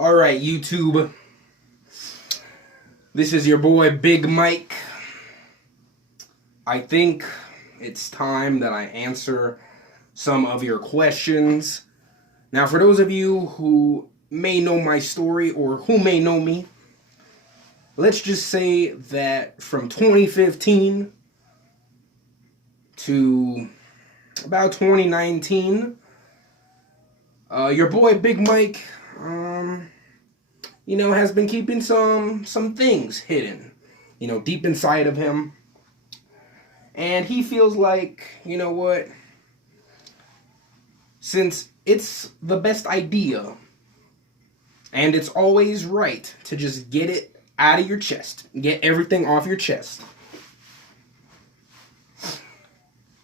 Alright, YouTube. This is your boy, Big Mike. I think it's time that I answer some of your questions. Now, for those of you who may know my story or who may know me, let's just say that from 2015 to about 2019, your boy, Big Mike, has been keeping some things hidden, deep inside of him. And he feels like, you know what, since it's the best idea, and it's always right to just get it out of your chest, get everything off your chest,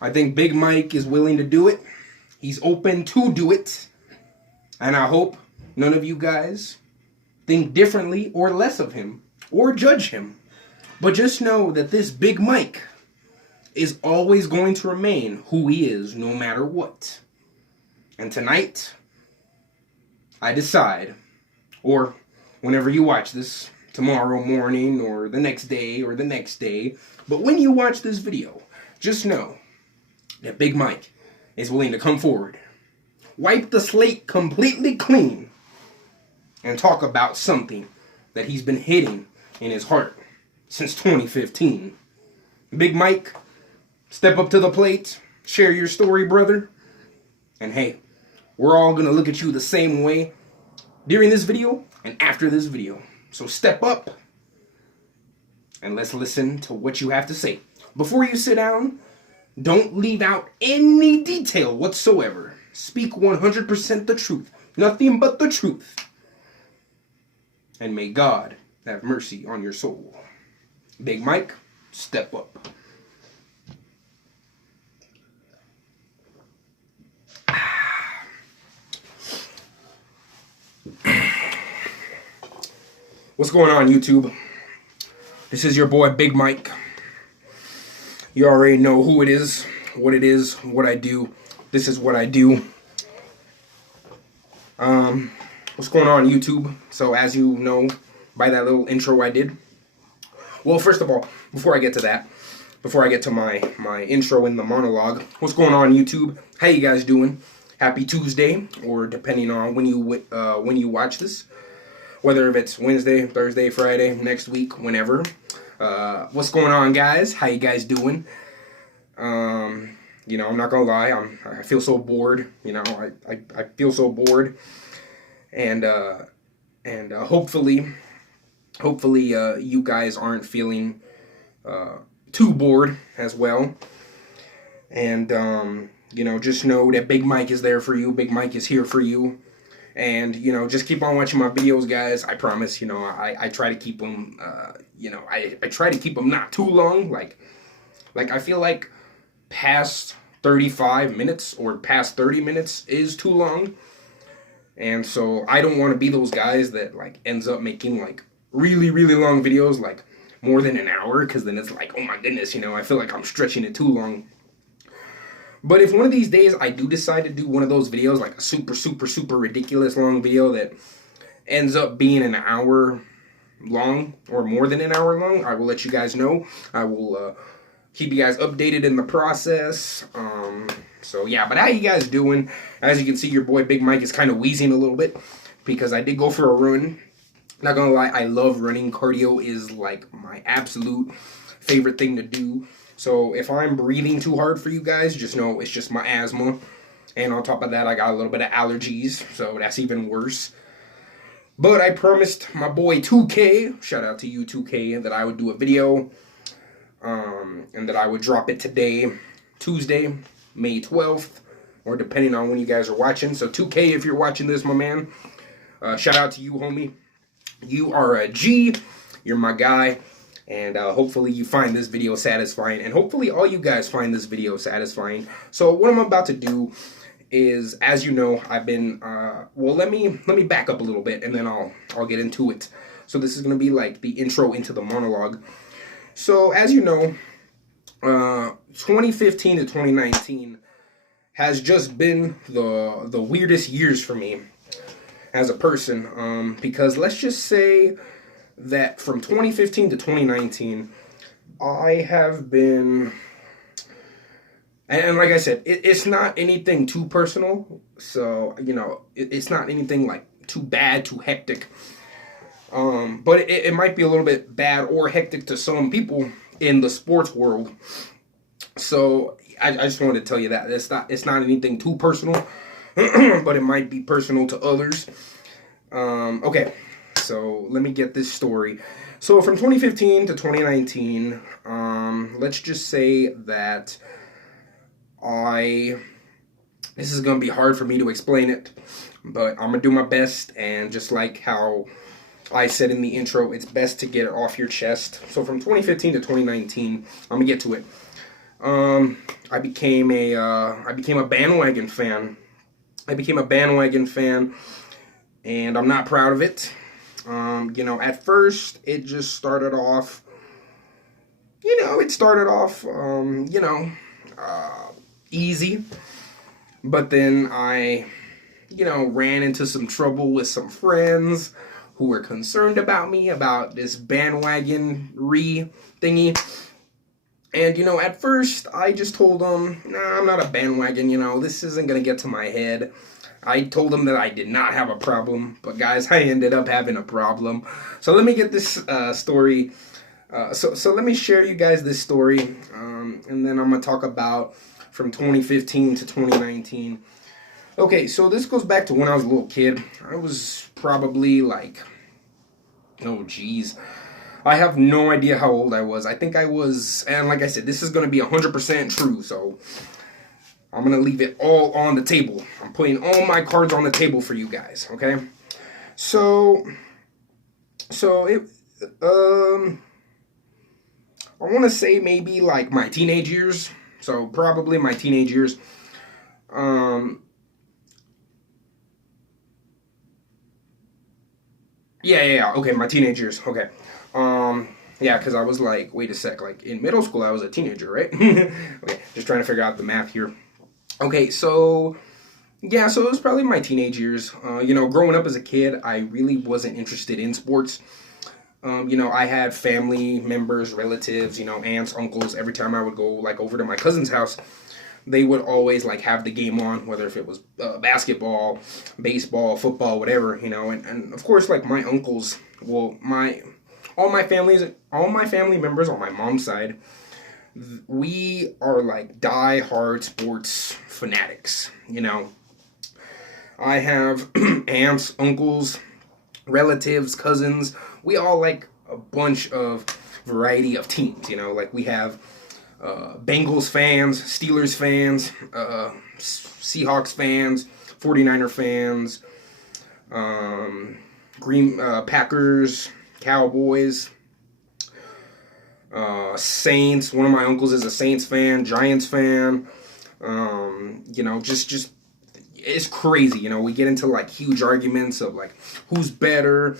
I think Big Mike is willing to do it. He's open to do it. And I hope none of you guys think differently or less of him or judge him. But just know that this Big Mike is always going to remain who he is no matter what. And tonight, I decide, or whenever you watch this, tomorrow morning or the next day, but when you watch this video, just know that Big Mike is willing to come forward, wipe the slate completely clean, and talk about something that he's been hiding in his heart since 2015. Big Mike, step up to the plate, share your story, brother. And hey, we're all gonna look at you the same way during this video and after this video. So step up and let's listen to what you have to say. Before you sit down, don't leave out any detail whatsoever. Speak 100% the truth, nothing but the truth. And may God have mercy on your soul. Big Mike, step up. What's going on, YouTube? This is your boy, Big Mike. You already know who it is, what I do. This is what I do. What's going on, YouTube? So, as you know by that little intro I did. Well, first of all, before I get to that, before I get to my intro in the monologue, what's going on, YouTube? How you guys doing? Happy Tuesday, or depending on when you watch this. Whether if it's Wednesday, Thursday, Friday, next week, whenever. What's going on, guys? How you guys doing? I'm not gonna lie, I feel so bored. I feel so bored, and hopefully you guys aren't feeling too bored as well. And just know that Big Mike is there for you. Big Mike is here for you. And, just keep on watching my videos, guys. I promise, I try to keep them, I try to keep them not too long. Like I feel like past 35 minutes or past 30 minutes is too long. And so I don't want to be those guys that, ends up making, really, really long videos, more than an hour. Because then it's like, oh my goodness, I feel like I'm stretching it too long. But if one of these days I do decide to do one of those videos, like a super, super, super ridiculous long video that ends up being an hour long or more than an hour long, I will let you guys know. I will keep you guys updated in the process. So yeah, but how you guys doing? As you can see, your boy Big Mike is kind of wheezing a little bit because I did go for a run. Not gonna lie, I love running. Cardio is my absolute favorite thing to do. So if I'm breathing too hard for you guys, just know it's just my asthma. And on top of that, I got a little bit of allergies, so that's even worse. But I promised my boy 2K, shout out to you 2K, that I would do a video. And that I would drop it today, Tuesday, May 12th. Or depending on when you guys are watching. So 2K, if you're watching this, my man, shout out to you, homie. You are a G. You're my guy. And hopefully you find this video satisfying. And hopefully all you guys find this video satisfying. So what I'm about to do is, as you know, I've been, well, let me back up a little bit and then I'll get into it. So this is going to be the intro into the monologue. So as you know, 2015 to 2019 has just been the weirdest years for me. as a person, because let's just say that from 2015 to 2019, I have been, and like I said, it's not anything too personal, so, it's not anything like too bad, too hectic, but it might be a little bit bad or hectic to some people in the sports world. So I just wanted to tell you that it's not anything too personal, but it might be personal to others. Okay, so let me get this story. So from 2015 to 2019, let's just say that this is gonna be hard for me to explain it, but I'm gonna do my best. And just like how I said in the intro, it's best to get it off your chest. So from 2015 to 2019, I'm gonna get to it. I became a bandwagon fan. And I'm not proud of it. At first it just started off. Easy, but then I, ran into some trouble with some friends who were concerned about me, about this bandwagon thingy. And, at first, I just told them, nah, I'm not a bandwagon, this isn't going to get to my head. I told them that I did not have a problem, but guys, I ended up having a problem. So let me get this story. So let me share you guys this story, and then I'm going to talk about from 2015 to 2019. Okay, so this goes back to when I was a little kid. I was probably like, oh geez, I have no idea how old I was. I think I was, and like I said, this is going to be 100% true, so I'm going to leave it all on the table. I'm putting all my cards on the table for you guys, okay? So it, I want to say maybe like my teenage years. So probably my teenage years. Yeah. Okay, my teenage years. Okay. Yeah, because I was like, wait a sec, like in middle school I was a teenager, right? Okay, just trying to figure out the math here. Okay, so yeah, so it was probably my teenage years. Growing up as a kid, I really wasn't interested in sports. I had family members, relatives, aunts, uncles. Every time I would go like over to my cousin's house, they would always like have the game on, whether if it was basketball, baseball, football, whatever, and of course like my uncles, well, all my family members on my mom's side, we are like die-hard sports fanatics. I have aunts, uncles, relatives, cousins. We all like a bunch of variety of teams, like we have Bengals fans, Steelers fans, Seahawks fans, 49er fans, Packers, Cowboys, Saints. One of my uncles is a Saints fan, Giants fan. Just it's crazy. We get into like huge arguments of like who's better.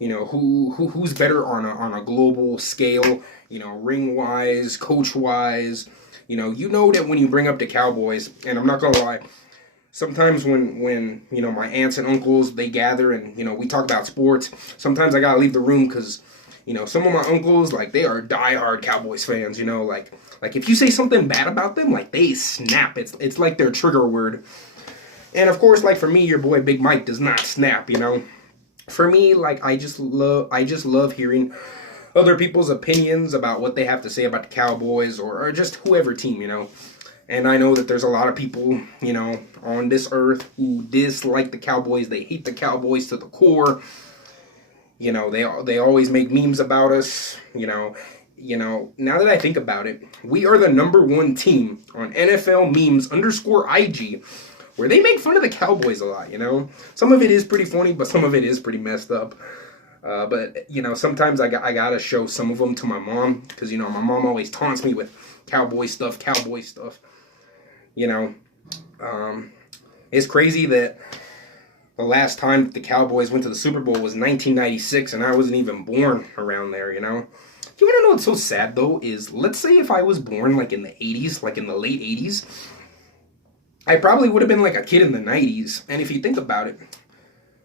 Who's better on a global scale, ring wise, coach wise. That when you bring up the Cowboys, and I'm not gonna lie, sometimes when my aunts and uncles, they gather and we talk about sports, sometimes I gotta leave the room because some of my uncles, like, they are diehard Cowboys fans. Like if you say something bad about them, like, they snap. It's like their trigger word. And of course, like, for me, your boy Big Mike does not snap. For me, like, I just love hearing other people's opinions about what they have to say about the Cowboys or just whoever team, And I know that there's a lot of people, on this earth who dislike the Cowboys. They hate the Cowboys to the core. They always make memes about us. Now that I think about it, we are the #1 team on NFL memes _IG, where they make fun of the Cowboys a lot, Some of it is pretty funny, but some of it is pretty messed up. But sometimes I gotta show some of them to my mom, because, my mom always taunts me with Cowboy stuff. It's crazy that the last time the Cowboys went to the Super Bowl was 1996, and I wasn't even born around there, You want to know what's so sad, though, is let's say if I was born, like, in the 80s, like in the late 80s, I probably would have been like a kid in the 90s. And if you think about it,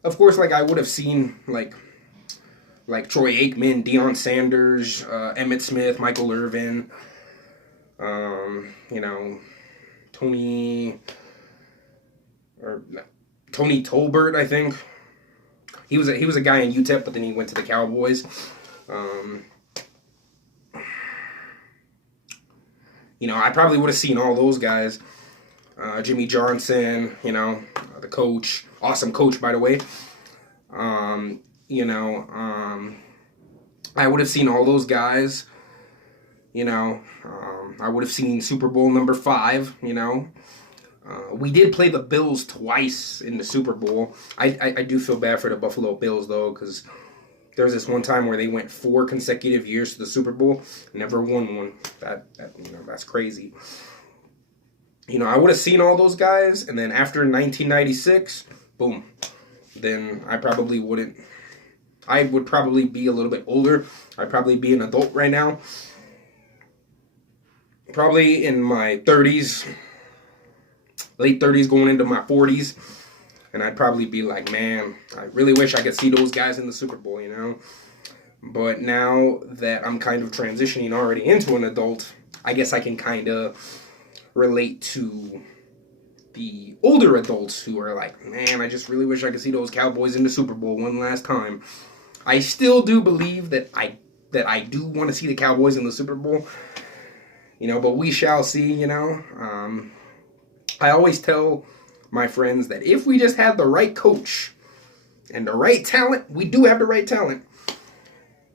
of course, like I would have seen like Troy Aikman, Deion Sanders, Emmitt Smith, Michael Irvin, you know, Tony Tolbert, I think. He was a guy in UTEP, but then he went to the Cowboys. You know, I probably would have seen all those guys. Jimmy Johnson, you know, the coach, awesome coach, by the way. You know, I would have seen all those guys. You know, I would have seen Super Bowl number 5. You know, we did play the Bills twice in the Super Bowl. I do feel bad for the Buffalo Bills though, because there was this one time where they went 4 consecutive years to the Super Bowl, never won one. That you know, that's crazy. You know, I would have seen all those guys, and then after 1996, boom, then I probably wouldn't. I would probably be a little bit older. I'd probably be an adult right now. Probably in my 30s, late 30s, going into my 40s. And I'd probably be like, man, I really wish I could see those guys in the Super Bowl, you know? But now that I'm kind of transitioning already into an adult, I guess I can kind of relate to the older adults who are like, man, I just really wish I could see those Cowboys in the Super Bowl one last time. I still do believe that I do want to see the Cowboys in the Super Bowl, you know, but we shall see, you know. I always tell my friends that if we just had the right coach and the right talent, we do have the right talent.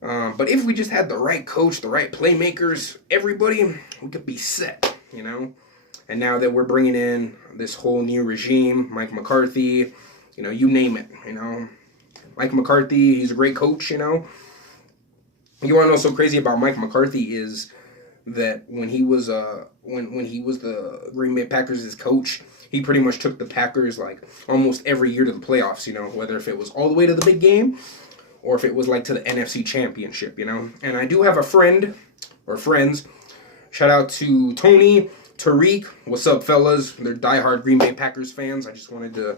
But if we just had the right coach, the right playmakers, everybody, we could be set, you know. And now that we're bringing in this whole new regime, Mike McCarthy, you know, you name it, you know. Mike McCarthy, he's a great coach, you know. You want to know what's so crazy about Mike McCarthy is that when he was when he was the Green Bay Packers' coach, he pretty much took the Packers like almost every year to the playoffs, you know, whether if it was all the way to the big game or if it was like to the NFC Championship, you know. And I do have a friend or friends. Shout out to Tony, Tariq. What's up, fellas? They're diehard Green Bay Packers fans. I just wanted to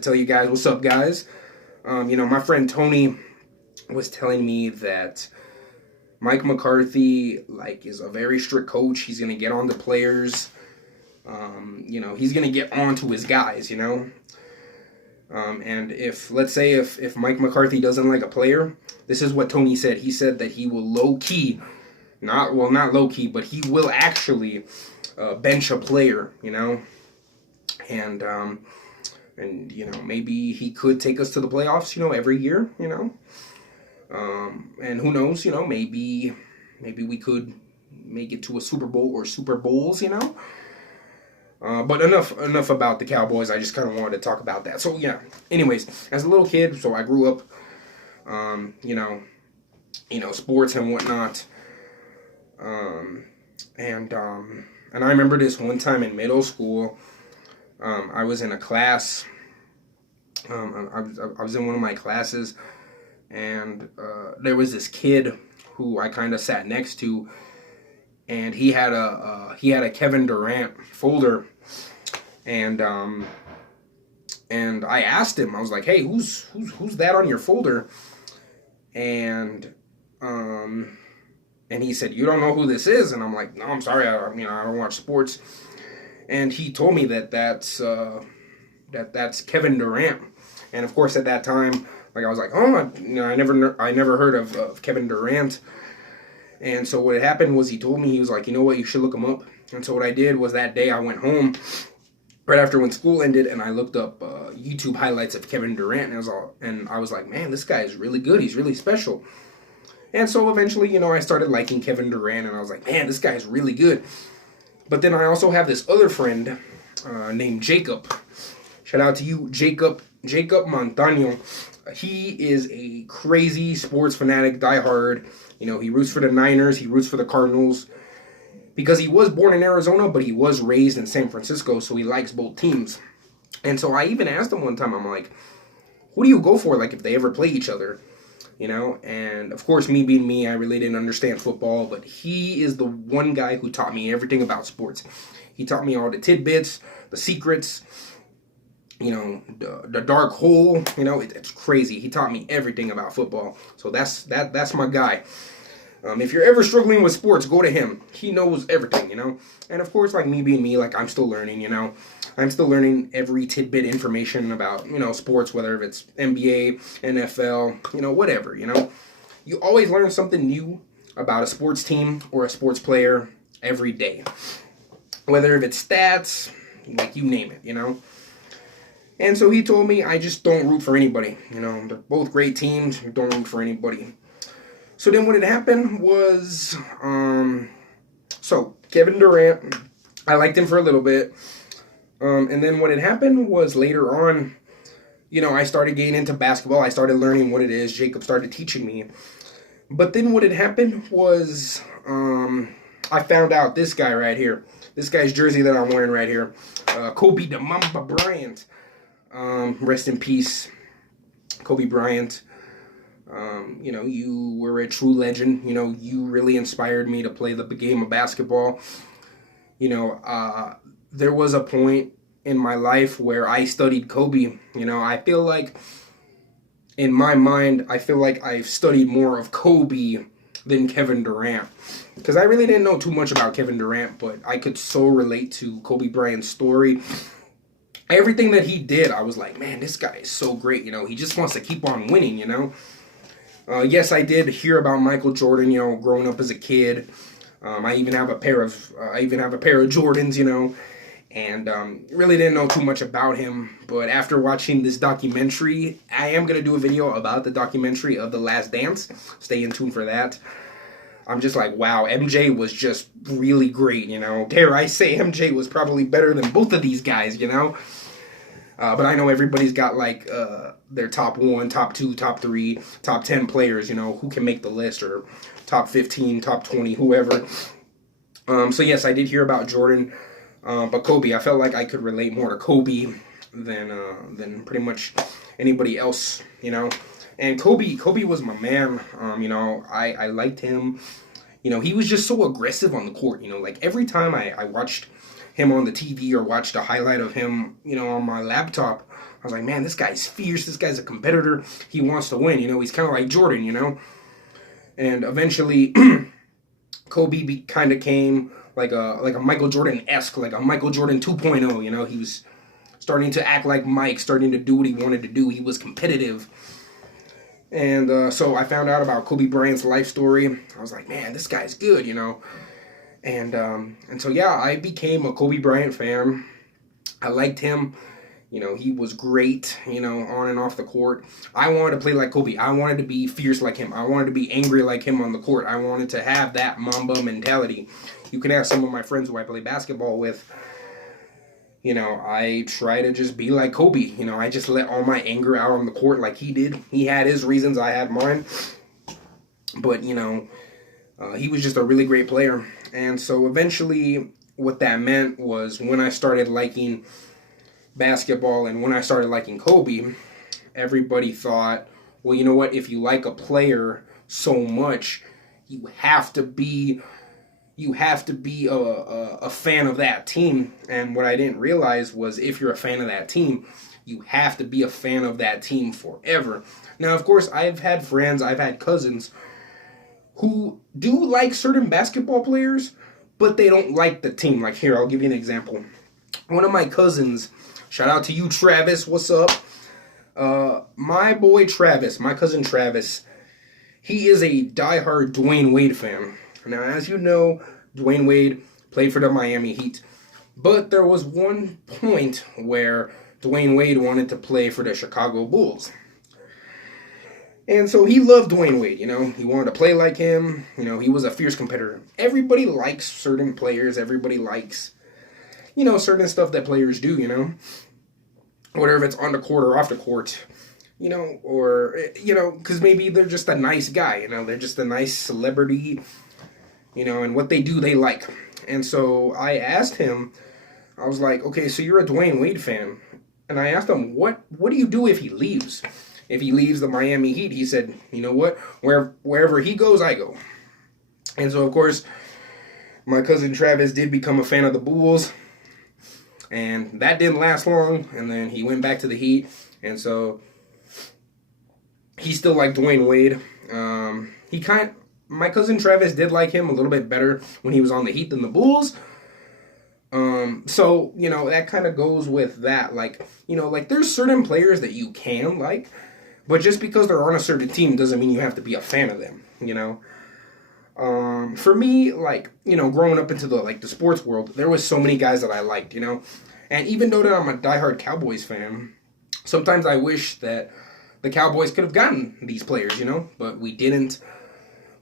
tell you guys what's up, guys. You know, my friend Tony was telling me that Mike McCarthy like is a very strict coach. He's gonna get on the players. You know, he's gonna get on to his guys. You know, and if let's say if Mike McCarthy doesn't like a player, this is what Tony said. He said that he will low key, not low key, but he will actually bench a player. You know, and you know, maybe he could take us to the playoffs, you know, every year, you know. And who knows, you know, maybe we could make it to a Super Bowl or Super Bowls, you know. But enough about the Cowboys. I just kind of wanted to talk about that. So yeah. Anyways, as a little kid, so I grew up, you know, sports and whatnot. And I remember this one time in middle school. I was in a class. I was in one of my classes, and there was this kid who I kind of sat next to, and he had a Kevin Durant folder, and I asked him. I was like, "Hey, who's that on your folder?" And he said, "You don't know who this is?" And I'm like, "No, I'm sorry. I don't watch sports." And he told me that's Kevin Durant. And of course, at that time, like I was like, "Oh, I never heard of Kevin Durant." And so what had happened was he told me, he was like, "You know what? You should look him up." And so what I did was that day I went home right after when school ended, and I looked up YouTube highlights of Kevin Durant, and I was like, "Man, this guy is really good. He's really special." And so eventually, you know, I started liking Kevin Durant, and I was like, "Man, this guy is really good." But then I also have this other friend named Jacob. Shout out to you, Jacob Montano. He is a crazy sports fanatic, diehard. You know, he roots for the Niners, he roots for the Cardinals. Because he was born in Arizona, but he was raised in San Francisco, so he likes both teams. And so I even asked him one time, I'm like, who do you go for, like, if they ever play each other? You know, and of course, me being me, I really didn't understand football, but he is the one guy who taught me everything about sports. He taught me all the tidbits, the secrets, the dark hole. It's crazy. He taught me everything about football. So that's my guy. If you're ever struggling with sports, go to him. He knows everything. And of course, like me being me, like I'm still learning. I'm still learning every tidbit information about sports, whether it's NBA, NFL, whatever. You always learn something new about a sports team or a sports player every day, whether if it's stats, like you name it. And so he told me I just don't root for anybody. They're both great teams. Don't root for anybody. So then what had happened was, so Kevin Durant, I liked him for a little bit. And then what had happened was later on, I started getting into basketball. I started learning what it is. Jacob started teaching me. But then what had happened was, I found out this guy right here. This guy's jersey that I'm wearing right here. Kobe the Mamba Bryant. Rest in peace, Kobe Bryant. You were a true legend. You really inspired me to play the game of basketball. There was a point in my life where I studied Kobe. I feel like, in my mind, I've studied more of Kobe than Kevin Durant. Because I really didn't know too much about Kevin Durant, but I could so relate to Kobe Bryant's story. Everything that he did, I was like, man, this guy is so great. He just wants to keep on winning. Yes, I did hear about Michael Jordan. Growing up as a kid. I even have a pair of Jordans. And really didn't know too much about him. But after watching this documentary, I am gonna do a video about the documentary of The Last Dance. Stay in tune for that. I'm just like, wow, MJ was just really great. Dare I say, MJ was probably better than both of these guys. But I know everybody's got like their top 1, top 2, top 3, top 10 players, who can make the list, or top 15, top 20, whoever. So yes, I did hear about Jordan, but Kobe, I felt like I could relate more to Kobe than pretty much anybody else, And Kobe was my man. I liked him. He was just so aggressive on the court. Like every time I watched him on the TV or watched a highlight of him, on my laptop, I was like, man, this guy's fierce. This guy's a competitor. He wants to win. He's kind of like Jordan. And eventually, Kobe kind of came like a Michael Jordan-esque, like a Michael Jordan 2.0. He was starting to act like Mike, starting to do what he wanted to do. He was competitive. And so I found out about Kobe Bryant's life story. I was like, man, this guy's good, And so, yeah, I became a Kobe Bryant fan. I liked him. He was great, on and off the court. I wanted to play like Kobe. I wanted to be fierce like him. I wanted to be angry like him on the court. I wanted to have that Mamba mentality. You can ask some of my friends who I play basketball with. I try to just be like Kobe. I just let all my anger out on the court like he did. He had his reasons, I had mine. But, he was just a really great player. And so eventually what that meant was when I started liking basketball and when I started liking Kobe, everybody thought, well, you know what? If you like a player so much, you have to be a fan of that team. And what I didn't realize was if you're a fan of that team, you have to be a fan of that team forever. Now, of course, I've had friends, I've had cousins who do like certain basketball players, but they don't like the team. Like here, I'll give you an example. One of my cousins, shout out to you, Travis, what's up? My boy Travis, my cousin Travis, he is a diehard Dwayne Wade fan. Now, as you know, Dwayne Wade played for the Miami Heat. But there was one point where Dwayne Wade wanted to play for the Chicago Bulls. And so he loved Dwayne Wade, He wanted to play like him. He was a fierce competitor. Everybody likes certain players. Everybody likes, certain stuff that players do, Whatever it's on the court or off the court. Or, because maybe they're just a nice guy, They're just a nice celebrity. And what they do, they like. And so I asked him, I was like, okay, so you're a Dwayne Wade fan. And I asked him, what do you do if he leaves? If he leaves the Miami Heat, he said, you know what? Wherever he goes, I go. And so, of course, my cousin Travis did become a fan of the Bulls. And that didn't last long, and then he went back to the Heat, and so he still liked Dwayne Wade. My cousin Travis did like him a little bit better when he was on the Heat than the Bulls. So, that kind of goes with that. Like, like there's certain players that you can like, but just because they're on a certain team doesn't mean you have to be a fan of them, For me, like, growing up into the sports world, there was so many guys that I liked, And even though that I'm a diehard Cowboys fan, sometimes I wish that the Cowboys could have gotten these players, but we didn't.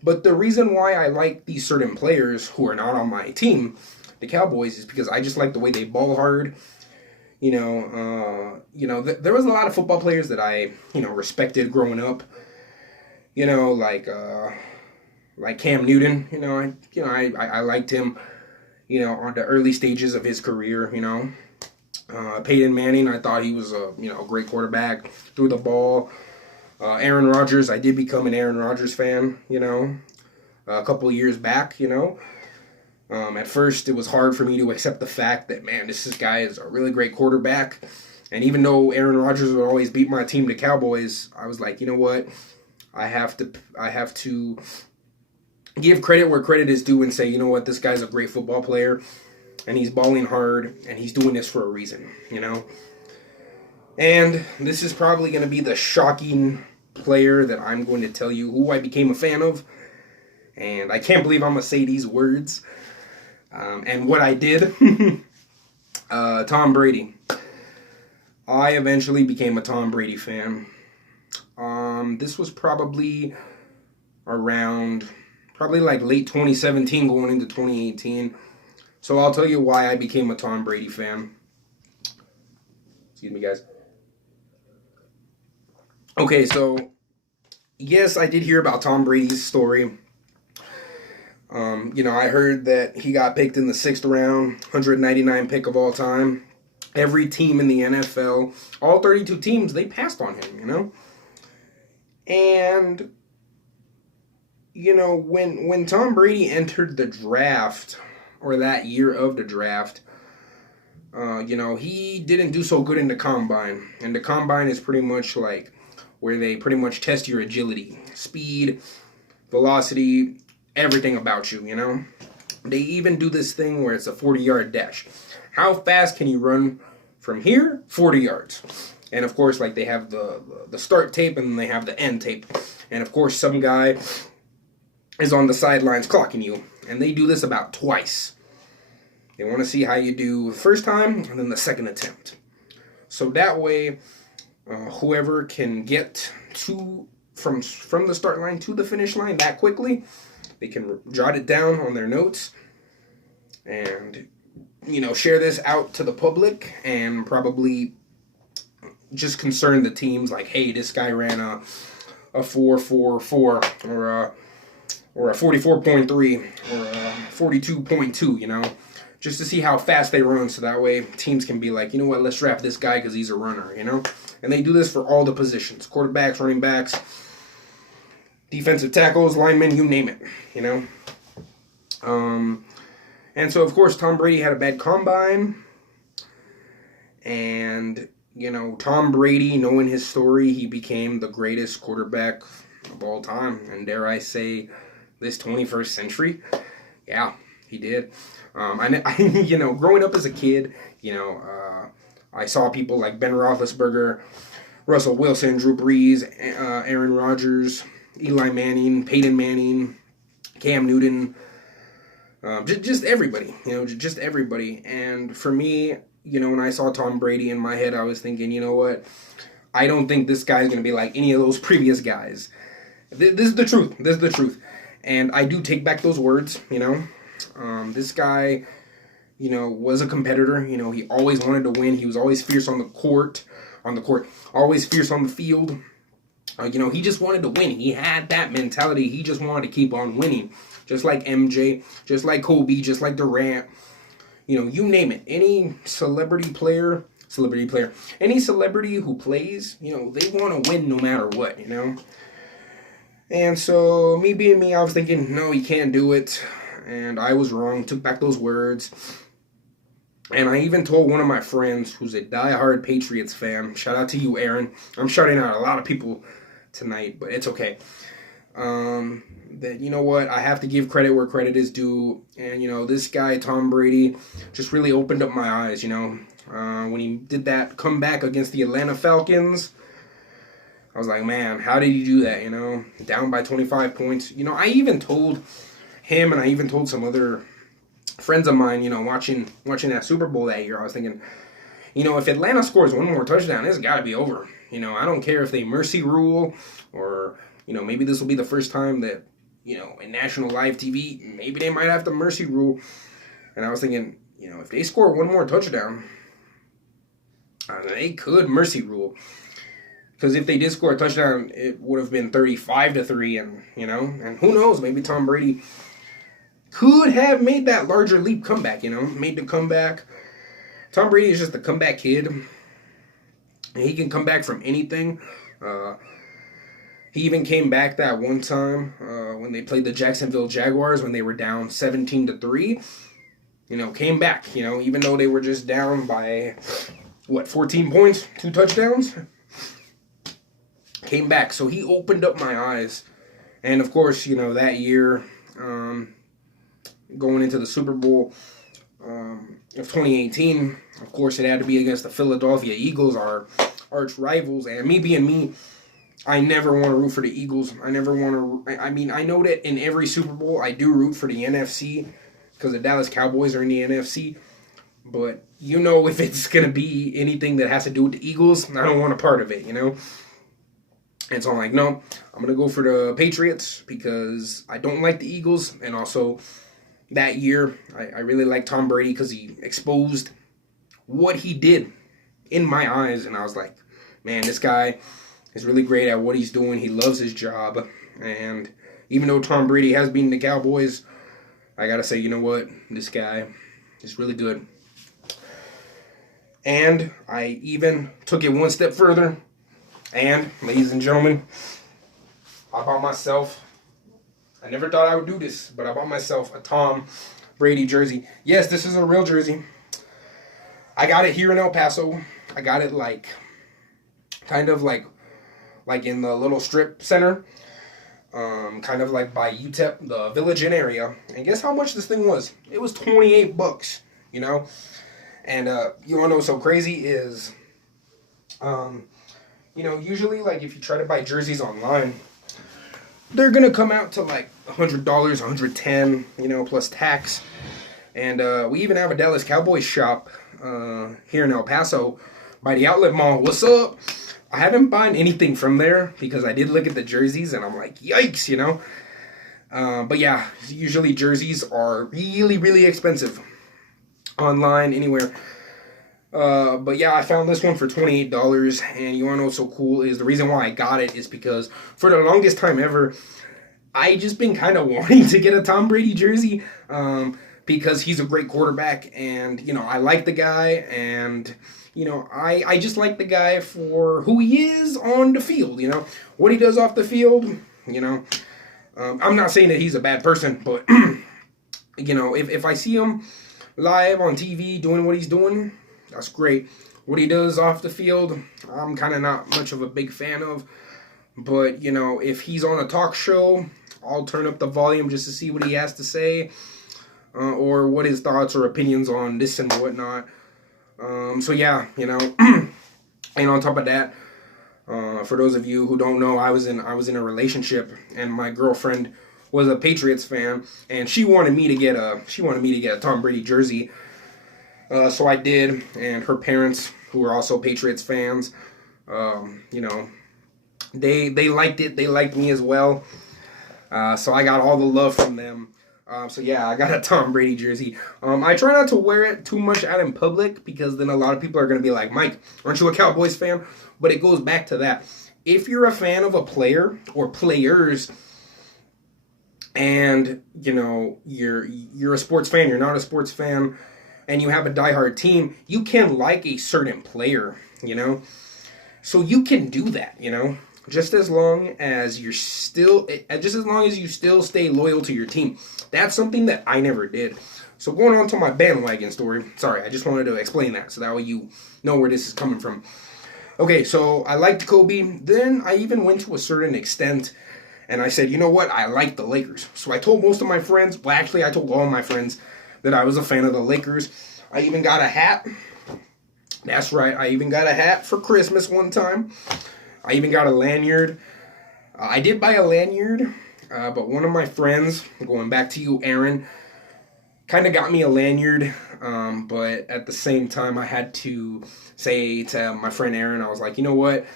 But the reason why I like these certain players who are not on my team, the Cowboys, is because I just like the way they ball hard. There was a lot of football players that I, respected growing up. Like Cam Newton. I liked him. On the early stages of his career. Peyton Manning, I thought he was a great quarterback, threw the ball. Aaron Rodgers, I did become an Aaron Rodgers fan, a couple of years back, At first, it was hard for me to accept the fact that, man, this guy is a really great quarterback. And even though Aaron Rodgers would always beat my team, the Cowboys, I was like, you know what? I have to give credit where credit is due and say, you know what? This guy's a great football player. And he's balling hard, and he's doing this for a reason, And this is probably going to be the shocking player that I'm going to tell you who I became a fan of. And I can't believe I'm going to say these words. And what I did. Tom Brady. I eventually became a Tom Brady fan. This was probably like late 2017 going into 2018. So I'll tell you why I became a Tom Brady fan. Excuse me, guys. Okay, so yes, I did hear about Tom Brady's story. I heard that he got picked in the 6th round, 199 pick of all time. Every team in the NFL, all 32 teams, they passed on him, And, when Tom Brady entered the draft, or that year of the draft, he didn't do so good in the combine. And the combine is pretty much like where they pretty much test your agility, speed, velocity, everything about you, They even do this thing where it's a 40-yard dash. How fast can you run from here? 40 yards. And of course, like they have the start tape and then they have the end tape. And of course, some guy is on the sidelines clocking you. And they do this about twice. They want to see how you do the first time and then the second attempt. So that way, whoever can get from the start line to the finish line that quickly, they can jot it down on their notes and, share this out to the public and probably just concern the teams like, hey, this guy ran a 4.44 or a 44.3 or a 42.2, just to see how fast they run. So that way teams can be like, you know what, let's draft this guy because he's a runner, And they do this for all the positions, quarterbacks, running backs, defensive tackles, linemen, you name it, And so, of course, Tom Brady had a bad combine. And, Tom Brady, knowing his story, he became the greatest quarterback of all time. And dare I say, this 21st century. Yeah, he did. Growing up as a kid, I saw people like Ben Roethlisberger, Russell Wilson, Drew Brees, Aaron Rodgers, Eli Manning, Peyton Manning, Cam Newton, just everybody, just everybody. And for me, when I saw Tom Brady in my head, I was thinking, you know what? I don't think this guy's going to be like any of those previous guys. This is the truth. This is the truth. And I do take back those words, This guy, was a competitor. He always wanted to win. He was always fierce on the court, always fierce on the field. He just wanted to win. He had that mentality. He just wanted to keep on winning. Just like MJ, just like Kobe, just like Durant. You name it. Any celebrity player, any celebrity who plays, they want to win no matter what, And so, me being me, I was thinking, no, he can't do it. And I was wrong. Took back those words. And I even told one of my friends who's a diehard Patriots fan, shout out to you, Aaron. I'm shouting out a lot of people tonight, but it's okay. That, you know what, I have to give credit where credit is due. And, this guy, Tom Brady, just really opened up my eyes, when he did that comeback against the Atlanta Falcons. I was like, man, how did he do that, down by 25 points. I even told him, and I even told some other friends of mine, watching that Super Bowl that year, I was thinking, if Atlanta scores one more touchdown, it's got to be over. I don't care if they mercy rule, or, maybe this will be the first time that, in national live TV, maybe they might have to mercy rule. And I was thinking, if they score one more touchdown, they could mercy rule. Because if they did score a touchdown, it would have been 35-3, and who knows, maybe Tom Brady could have made that larger leap comeback, made the comeback. Tom Brady is just a comeback kid. He can come back from anything. He even came back that one time when they played the Jacksonville Jaguars when they were down 17-3. Came back, even though they were just down by, 14 points, 2 touchdowns? Came back. So he opened up my eyes. And, of course, that year, going into the Super Bowl of 2018, of course, it had to be against the Philadelphia Eagles, our arch rivals. And me being me, I never want to root for the Eagles. I never want to. I mean, I know that in every Super Bowl, I do root for the NFC because the Dallas Cowboys are in the NFC. But, if it's going to be anything that has to do with the Eagles, I don't want a part of it, And so I'm like, no, I'm going to go for the Patriots because I don't like the Eagles. And also, that year, I really liked Tom Brady because he exposed what he did in my eyes. And I was like, man, this guy is really great at what he's doing. He loves his job. And even though Tom Brady has beaten the Cowboys, I got to say, you know what? This guy is really good. And I even took it one step further. And, ladies and gentlemen, I bought myself, I never thought I would do this, but I bought myself a Tom Brady jersey. Yes, this is a real jersey. I got it here in El Paso. I got it kind of like in the little strip center. Kind of like by UTEP, the Village Inn area. And guess how much this thing was? It was $28, And you want to know what's so crazy is, usually, if you try to buy jerseys online, they're going to come out to, $100, $110, plus tax. And we even have a Dallas Cowboys shop here in El Paso by the Outlet Mall. What's up? I haven't bought anything from there because I did look at the jerseys, and I'm like, yikes, But, yeah, usually jerseys are really, really expensive online, anywhere. But yeah, I found this one for $28, and you want to know what's so cool is the reason why I got it is because for the longest time ever, I just been kind of wanting to get a Tom Brady jersey, because he's a great quarterback, and, I like the guy, and, I just like the guy for who he is on the field, what he does off the field, I'm not saying that he's a bad person, but, if I see him live on TV doing what he's doing, that's great. What he does off the field, I'm kind of not much of a big fan of. But, if he's on a talk show, I'll turn up the volume just to see what he has to say. Or what his thoughts or opinions on this and whatnot. So, yeah, And on top of that, for those of you who don't know, I was in a relationship. And my girlfriend was a Patriots fan. And she wanted me to get a Tom Brady jersey. So I did, and her parents, who are also Patriots fans, they liked it. They liked me as well. So I got all the love from them. So yeah, I got a Tom Brady jersey. I try not to wear it too much out in public because then a lot of people are going to be like, Mike, aren't you a Cowboys fan? But it goes back to that. If you're a fan of a player or players, and you're a sports fan, you're not a sports fan, and you have a diehard team, you can like a certain player, So you can do that, just as long as you still stay loyal to your team. That's something that I never did. So going on to my bandwagon story. Sorry, I just wanted to explain that so that way you know where this is coming from. Okay, so I liked Kobe. Then I even went to a certain extent and I said, you know what? I like the Lakers. So I told most of my friends, well, actually, I told all my friends that I was a fan of the Lakers. I even got a hat. That's right, I even got a hat for Christmas one time. I even got a lanyard. I did buy a lanyard, but one of my friends, going back to you, Aaron, kind of got me a lanyard. But at the same time, I had to say to my friend Aaron, I was like, you know what?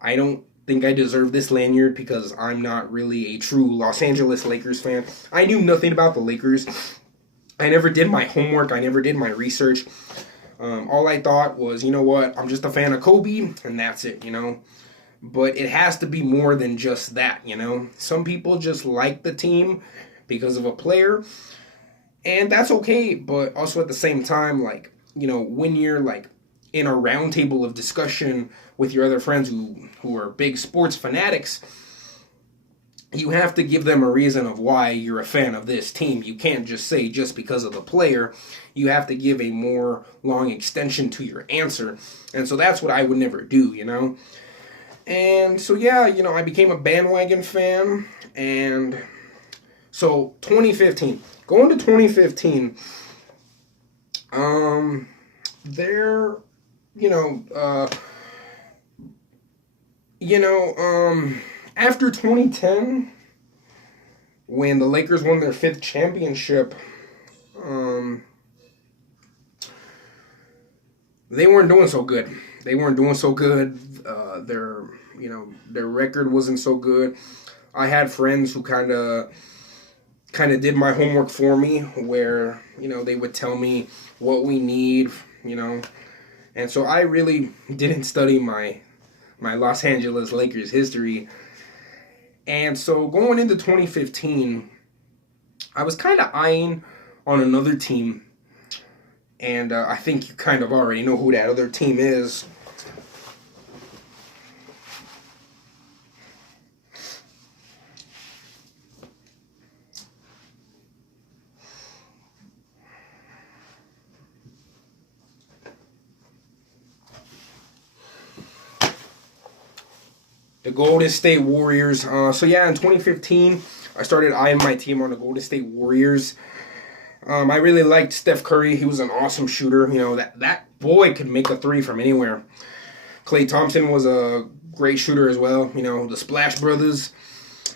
I don't think I deserve this lanyard because I'm not really a true Los Angeles Lakers fan. I knew nothing about the Lakers. I never did my homework. I never did my research. All I thought was, you know what? I'm just a fan of Kobe, and that's it, you know? But it has to be more than just that, you know? Some people just like the team because of a player, and that's okay. But also at the same time, like, you know, when you're, like, in a round table of discussion with your other friends who are big sports fanatics, you have to give them a reason of why you're a fan of this team. You can't just say just because of the player. You have to give a more long extension to your answer. And so that's what I would never do, you know? And so, yeah, you know, I became a bandwagon fan. And so 2015, going to 2015, there, after 2010, when the Lakers won their 5th championship, they weren't doing so good. They weren't doing so good. Their record wasn't so good. I had friends who kind of did my homework for me, where, you know, they would tell me what we need, you know. And so I really didn't study my Los Angeles Lakers history. And so going into 2015, I was kind of eyeing on another team. And I think you kind of already know who that other team is. The Golden State Warriors. So yeah, in 2015, I started eyeing my team on the Golden State Warriors. I really liked Steph Curry. He was an awesome shooter. You know, that boy could make a three from anywhere. Klay Thompson was a great shooter as well. You know, the Splash Brothers.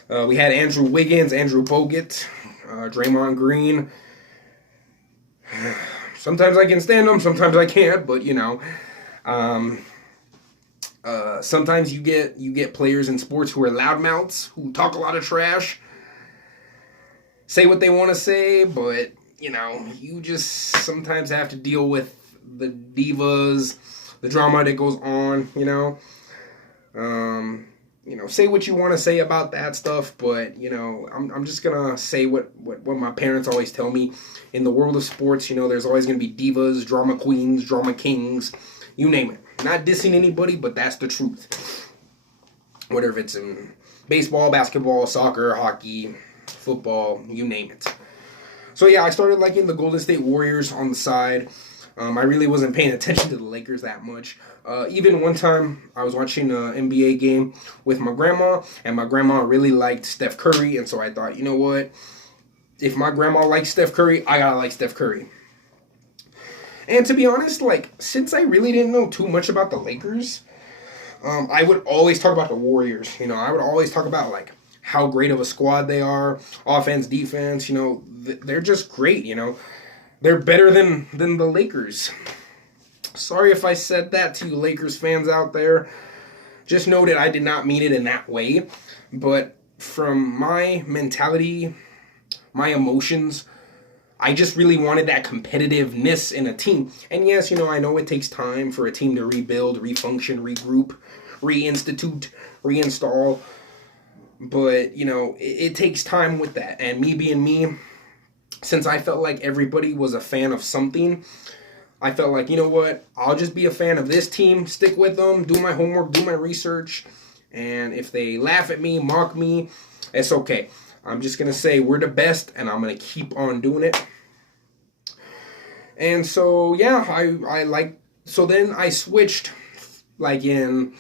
We had Andrew Wiggins, Andrew Bogut, Draymond Green. Sometimes I can stand them, sometimes I can't, but you know. Sometimes you get players in sports who are loudmouths, who talk a lot of trash, say what they want to say, but, you know, you just sometimes have to deal with the divas, the drama that goes on, you know. Say what you want to say about that stuff, but, you know, I'm just going to say what my parents always tell me. In the world of sports, you know, there's always going to be divas, drama queens, drama kings, you name it. Not dissing anybody, but that's the truth. Whatever it's in baseball, basketball, soccer, hockey, football, you name it. So yeah, I started liking the Golden State Warriors on the side. I really wasn't paying attention to the Lakers that much. Even one time, I was watching an NBA game with my grandma, and my grandma really liked Steph Curry, and so I thought, you know what? If my grandma likes Steph Curry, I gotta like Steph Curry. And to be honest, like, since I really didn't know too much about the Lakers, I would always talk about the Warriors. You know, I would always talk about, like, how great of a squad they are, offense, defense, you know, they're just great, you know. They're better than the Lakers. Sorry if I said that to you Lakers fans out there. Just know that I did not mean it in that way. But from my mentality, my emotions, I just really wanted that competitiveness in a team. And yes, you know, I know it takes time for a team to rebuild, refunction, regroup, reinstitute, reinstall. But, you know, it takes time with that. And me being me, since I felt like everybody was a fan of something, I felt like, you know what, I'll just be a fan of this team, stick with them, do my homework, do my research. And if they laugh at me, mock me, it's okay. I'm just going to say we're the best, and I'm going to keep on doing it. And so yeah, I like, so then I switched like in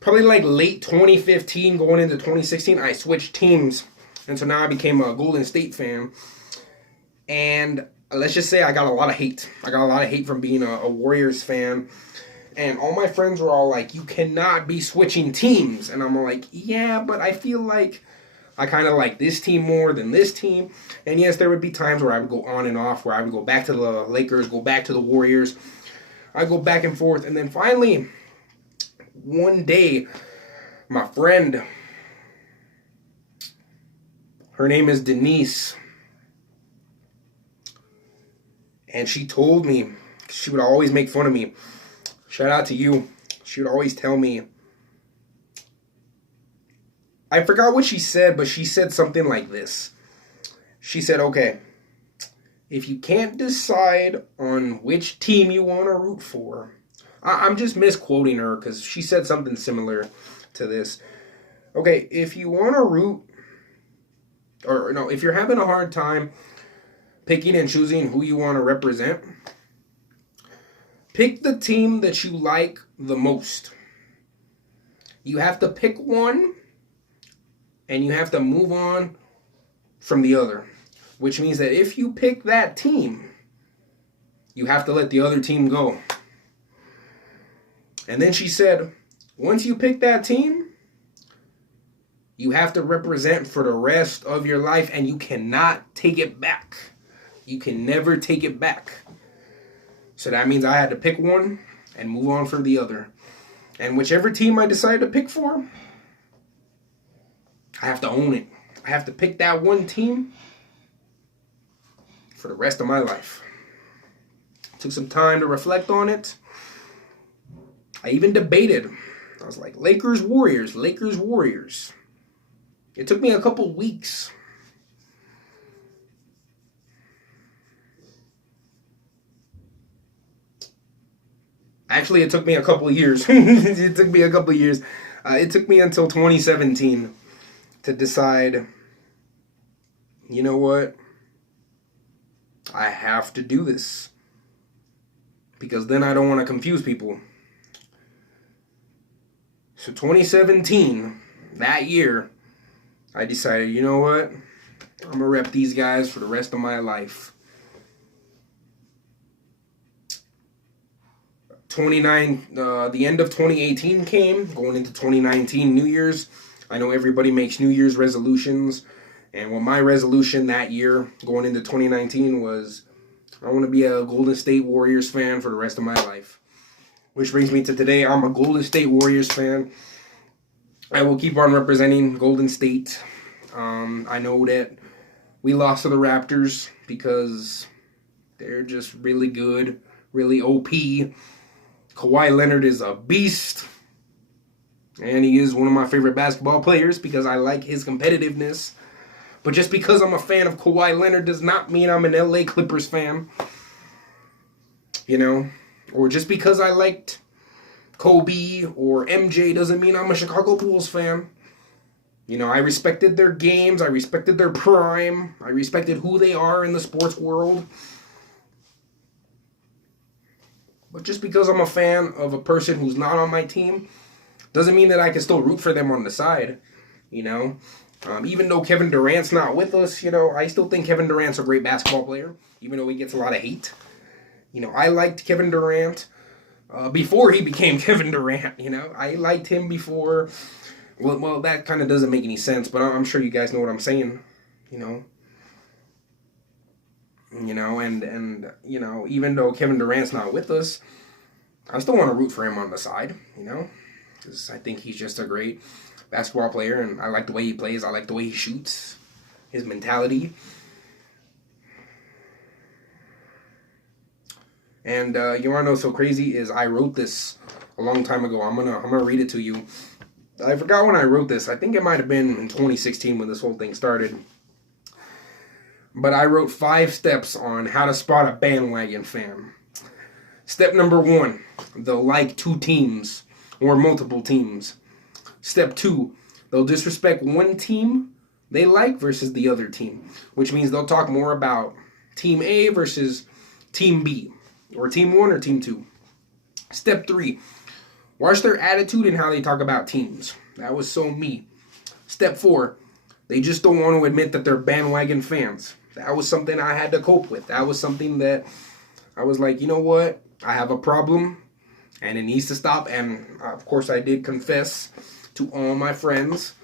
probably like late 2015 going into 2016. I switched teams, and so now I became a Golden State fan. And let's just say I got a lot of hate. I got a lot of hate from being a Warriors fan. And all my friends were all like, you cannot be switching teams. And I'm like, yeah, but I feel like I kind of like this team more than this team. And yes, there would be times where I would go on and off, where I would go back to the Lakers, go back to the Warriors. I go back and forth. And then finally, one day, my friend, her name is Denise, and she told me, she would always make fun of me. Shout out to you. She would always tell me, I forgot what she said, but she said something like this. She said, okay, if you can't decide on which team you want to root for, I'm just misquoting her because she said something similar to this. Okay, if you want to root, or no, if you're having a hard time picking and choosing who you want to represent, pick the team that you like the most. You have to pick one, and you have to move on from the other. Which means that if you pick that team, you have to let the other team go. And then she said, once you pick that team, you have to represent for the rest of your life, and you cannot take it back. You can never take it back. So that means I had to pick one and move on for the other. And whichever team I decide to pick for, I have to own it. I have to pick that one team for the rest of my life. Took some time to reflect on it. I even debated. I was like, Lakers, Warriors, Lakers, Warriors. It took me a couple weeks. Actually, it took me a couple of years. It took me a couple of years. It took me until 2017 to decide, you know what? I have to do this. Because then I don't want to confuse people. So 2017, that year, I decided, you know what? I'm going to rep these guys for the rest of my life. The end of 2018 came, going into 2019, New Year's. I know everybody makes New Year's resolutions. And well, my resolution that year, going into 2019, was I want to be a Golden State Warriors fan for the rest of my life. Which brings me to today. I'm a Golden State Warriors fan. I will keep on representing Golden State. I know that we lost to the Raptors because they're just really good, really OP. Kawhi Leonard is a beast. And he is one of my favorite basketball players because I like his competitiveness. But just because I'm a fan of Kawhi Leonard does not mean I'm an LA Clippers fan. You know? Or just because I liked Kobe or MJ doesn't mean I'm a Chicago Bulls fan. You know, I respected their games. I respected their prime. I respected who they are in the sports world. But just because I'm a fan of a person who's not on my team doesn't mean that I can still root for them on the side. You know? Even though Kevin Durant's not with us, you know, I still think Kevin Durant's a great basketball player. Even though he gets a lot of hate. You know, I liked Kevin Durant before he became Kevin Durant, you know. I liked him before. Well, that kind of doesn't make any sense, but I'm sure you guys know what I'm saying, you know. You know, and you know, even though Kevin Durant's not with us, I still want to root for him on the side, you know. Because I think he's just a great basketball player, and I like the way he plays. I like the way he shoots, his mentality. And you want to know what's so crazy is I wrote this a long time ago. I'm gonna read it to you. I forgot when I wrote this. I think it might have been in 2016 when this whole thing started. But I wrote 5 steps on how to spot a bandwagon fan. Step number 1, they'll like 2 teams or multiple teams. Step 2, they'll disrespect one team they like versus the other team, which means they'll talk more about Team A versus Team B, or Team 1 or Team 2. Step 3, watch their attitude and how they talk about teams. That was so me. Step 4, they just don't want to admit that they're bandwagon fans. That was something I had to cope with. That was something that I was like, you know what? I have a problem and it needs to stop. And of course I did confess to all my friends.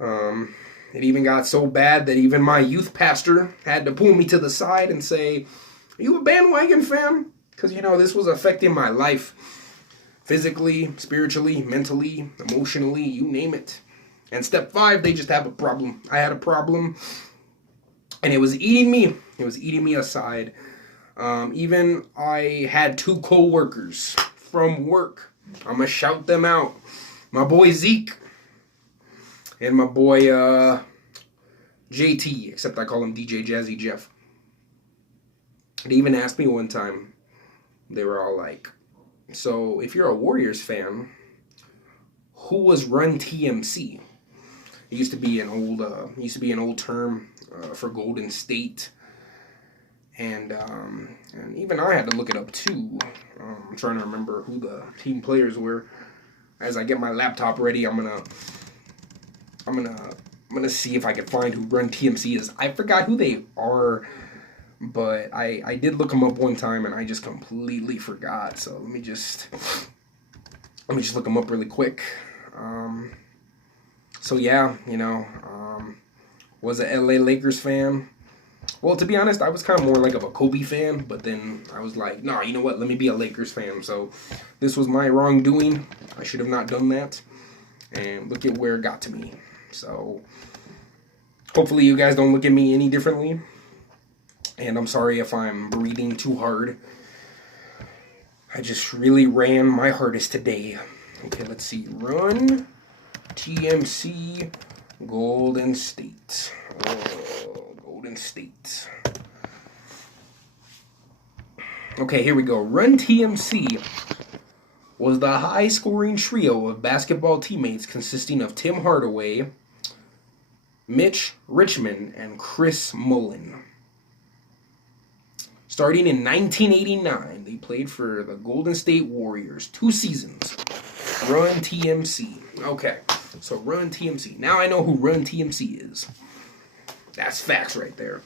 It even got so bad that even my youth pastor had to pull me to the side and say, are you a bandwagon fan? Because, you know, this was affecting my life. Physically, spiritually, mentally, emotionally, you name it. And step 5, they just have a problem. I had a problem. And it was eating me. It was eating me aside. Even I had 2 co-workers from work. I'm going to shout them out. My boy Zeke. And my boy JT. Except I call him DJ Jazzy Jeff. They even asked me one time. They were all like, so if you're a Warriors fan, who was Run TMC? It used to be an old term for Golden State, and even I had to look it up too. I'm trying to remember who the team players were. As I get my laptop ready, I'm gonna see if I can find who Run TMC is. I forgot who they are, but I did look them up one time and I just completely forgot. So let me just look them up really quick. So yeah, you know, was a LA Lakers fan. Well, to be honest, I was kind of more like of a Kobe fan, but then I was like, nah, you know what? Let me be a Lakers fan. So this was my wrongdoing. I should have not done that. And look at where it got to me. So hopefully you guys don't look at me any differently. And I'm sorry if I'm breathing too hard. I just really ran my hardest today. Okay, let's see. Run TMC Golden State. Golden State. Okay, here we go. Run TMC was the high-scoring trio of basketball teammates consisting of Tim Hardaway, Mitch Richmond, and Chris Mullin. Starting in 1989, they played for the Golden State Warriors 2 seasons. Run TMC. Okay, so Run TMC. Now I know who Run TMC is. That's facts right there.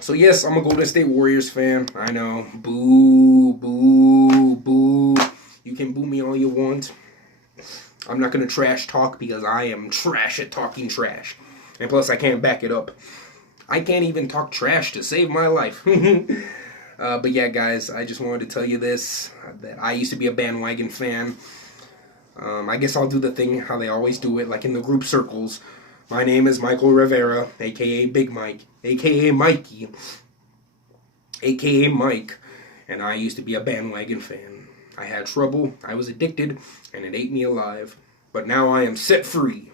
So yes, I'm a Golden State Warriors fan. I know. Boo, boo, boo. You can boo me all you want. I'm not going to trash talk because I am trash at talking trash. And plus, I can't back it up. I can't even talk trash to save my life. But yeah, guys, I just wanted to tell you this, that I used to be a bandwagon fan. I guess I'll do the thing how they always do it, like in the group circles. My name is Michael Rivera, a.k.a. Big Mike, a.k.a. Mikey, a.k.a. Mike, and I used to be a bandwagon fan. I had trouble, I was addicted, and it ate me alive. But now I am set free,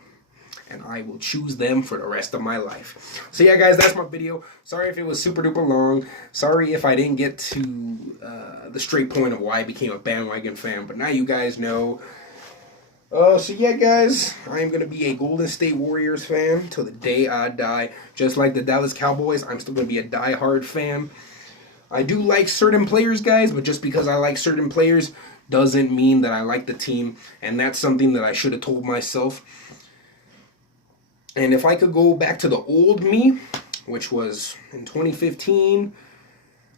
and I will choose them for the rest of my life. So yeah, guys, that's my video. Sorry if it was super duper long. Sorry if I didn't get to the straight point of why I became a bandwagon fan. But now you guys know. So yeah, guys, I am going to be a Golden State Warriors fan till the day I die. Just like the Dallas Cowboys, I'm still going to be a diehard fan. I do like certain players, guys, but just because I like certain players doesn't mean that I like the team. And that's something that I should have told myself. And if I could go back to the old me, which was in 2015,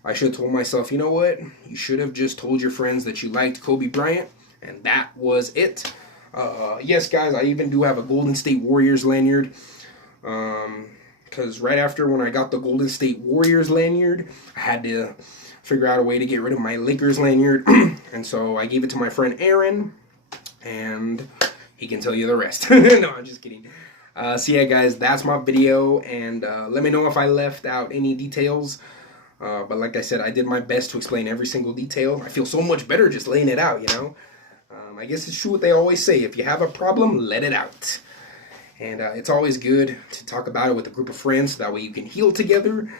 I should have told myself, you know what? You should have just told your friends that you liked Kobe Bryant, and that was it. Yes, guys, I even do have a Golden State Warriors lanyard. Because right after when I got the Golden State Warriors lanyard, I had to figure out a way to get rid of my Lakers lanyard. And so I gave it to my friend Aaron, and he can tell you the rest. No, I'm just kidding. So yeah, guys, that's my video, and let me know if I left out any details. But like I said, I did my best to explain every single detail. I feel so much better just laying it out, you know. I guess it's true what they always say. If you have a problem, let it out. And it's always good to talk about it with a group of friends, so that way you can heal together.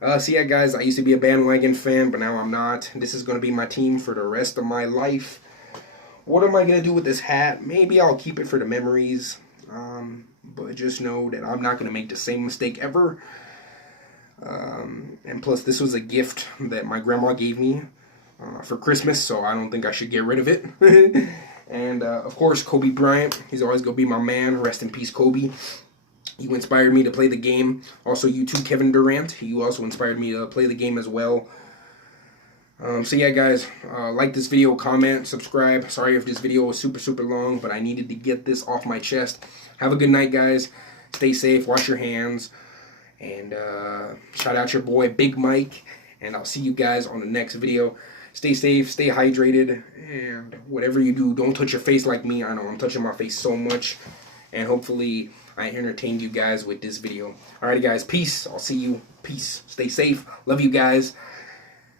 So yeah, guys, I used to be a bandwagon fan, but now I'm not. This is going to be my team for the rest of my life. What am I going to do with this hat? Maybe I'll keep it for the memories. But just know that I'm not going to make the same mistake ever. And plus, this was a gift that my grandma gave me for Christmas, so I don't think I should get rid of it. And of course, Kobe Bryant. He's always gonna be my man. Rest in peace, Kobe. You inspired me to play the game. Also, you too, Kevin Durant. You also inspired me to play the game as well. So yeah, guys, like this video, comment, subscribe. Sorry if this video was super long, but I needed to get this off my chest. Have a good night, guys. Stay safe. Wash your hands. And shout out your boy, Big Mike. And I'll see you guys on the next video. Stay safe, stay hydrated, and whatever you do, don't touch your face like me. I know I'm touching my face so much. And hopefully I entertained you guys with this video. Alrighty, guys, peace. I'll see you. Peace. Stay safe. Love you guys.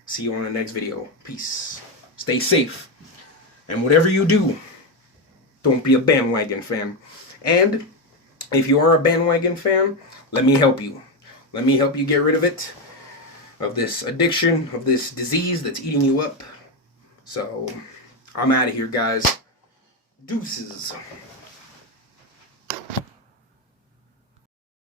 See you on the next video. Peace. Stay safe. And whatever you do, don't be a bandwagon fan. And if you are a bandwagon fan, let me help you. Let me help you get rid of it. Of this addiction, of this disease that's eating you up. So, I'm out of here, guys. Deuces.